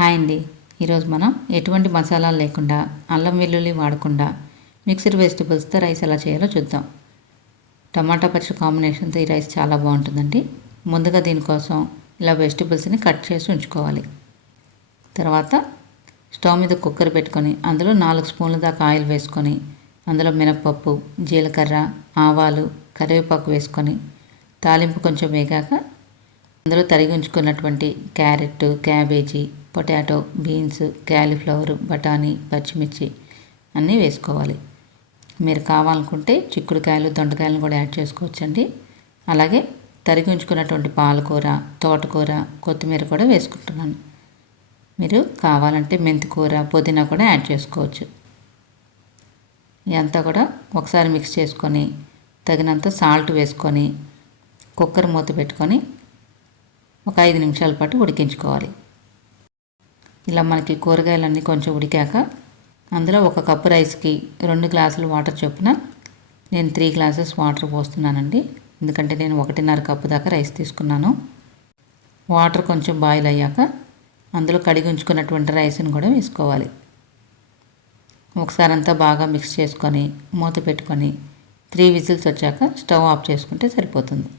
Hi అండి. ఈరోజు మనం ఎటువంటి మసాలాలు లేకుండా అల్లం వెల్లుల్లి వాడకుండా మిక్స్డ్ వెజిటబుల్స్తో రైస్ ఎలా చేయాలో చూద్దాం. టమాటా పచ్చడి కాంబినేషన్తో ఈ రైస్ చాలా బాగుంటుందండి. ముందుగా దీనికోసం ఇలా వెజిటబుల్స్ని కట్ చేసి ఉంచుకోవాలి. తర్వాత స్టవ్ మీద కుక్కర్ పెట్టుకొని అందులో 4 స్పూన్ల దాకా ఆయిల్ వేసుకొని అందులో మినపప్పు, జీలకర్ర, ఆవాలు, కరివేపాకు వేసుకొని తాలింపు కొంచెం వేగాక అందులో తరిగి ఉంచుకున్నటువంటి carrot, cabbage, potato, beans, cauliflower, బఠానీ, పచ్చిమిర్చి అన్నీ వేసుకోవాలి. మీరు కావాలనుకుంటే చిక్కుడుకాయలు, దొండకాయలను కూడా యాడ్ చేసుకోవచ్చండి. అలాగే తరిగి ఉంచుకున్నటువంటి పాలకూర, తోటకూర, కొత్తిమీర కూడా వేసుకుంటున్నాను. మీరు కావాలంటే మెంతికూర, పుదీనా కూడా యాడ్ చేసుకోవచ్చు. ఇదంతా కూడా ఒకసారి మిక్స్ చేసుకొని తగినంత సాల్ట్ వేసుకొని కుక్కర్ మూత పెట్టుకొని ఒక 5 నిమిషాల పాటు ఉడికించుకోవాలి. ఇలా మనకి కూరగాయలన్నీ కొంచెం ఉడికాక అందులో 1 కప్పు రైస్కి 2 గ్లాసులు వాటర్ చొప్పున నేను 3 గ్లాసెస్ వాటర్ పోస్తున్నానండి. ఎందుకంటే నేను 1.5 కప్పు దాకా రైస్ తీసుకున్నాను. వాటర్ కొంచెం బాయిల్ అయ్యాక అందులో కడిగి ఉంచుకున్నటువంటి రైస్ని కూడా వేసుకోవాలి. ఒకసారి అంతా బాగా మిక్స్ చేసుకొని మూత పెట్టుకొని 3 విజిల్స్ వచ్చాక స్టవ్ ఆఫ్ చేసుకుంటే సరిపోతుంది.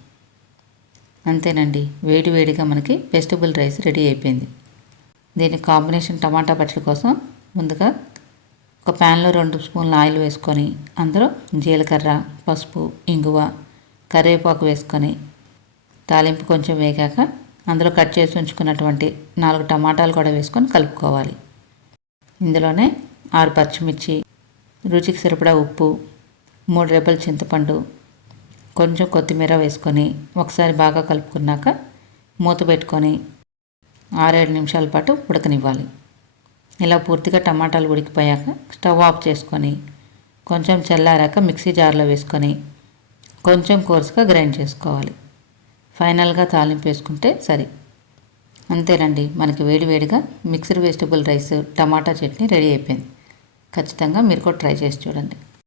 అంతేనండి, వేడివేడిగా మనకి వెజిటబుల్ రైస్ రెడీ అయిపోయింది. దీని కాంబినేషన్ టమాటా పచ్చడి కోసం ముందుగా ఒక ప్యాన్లో 2 స్పూన్ల ఆయిల్ వేసుకొని అందులో జీలకర్ర, పసుపు, ఇంగువ, కరివేపాకు వేసుకొని తాలింపు కొంచెం వేగాక అందులో కట్ చేసి ఉంచుకున్నటువంటి 4 టమాటాలు కూడా వేసుకొని కలుపుకోవాలి. ఇందులోనే 6 పచ్చిమిర్చి, రుచికి సరిపడా ఉప్పు, 3 రెబ్బల చింతపండు, కొంచెం కొత్తిమీర వేసుకొని ఒకసారి బాగా కలుపుకున్నాక మూత పెట్టుకొని 6-7 నిమిషాల పాటు ఉడకనివ్వాలి. ఇలా పూర్తిగా టమాటాలు ఉడికిపోయాక స్టవ్ ఆఫ్ చేసుకొని కొంచెం చల్లారాక మిక్సీ జార్లో వేసుకొని కొంచెం కోర్సుగా గ్రైండ్ చేసుకోవాలి. ఫైనల్గా తాలింపు వేసుకుంటే సరి. అంతేనండి, మనకి వేడివేడిగా మిక్స్డ్ వెజిటబుల్ రైస్, టమాటా చట్నీ రెడీ అయిపోయింది. ఖచ్చితంగా మీరు కూడా ట్రై చేసి చూడండి.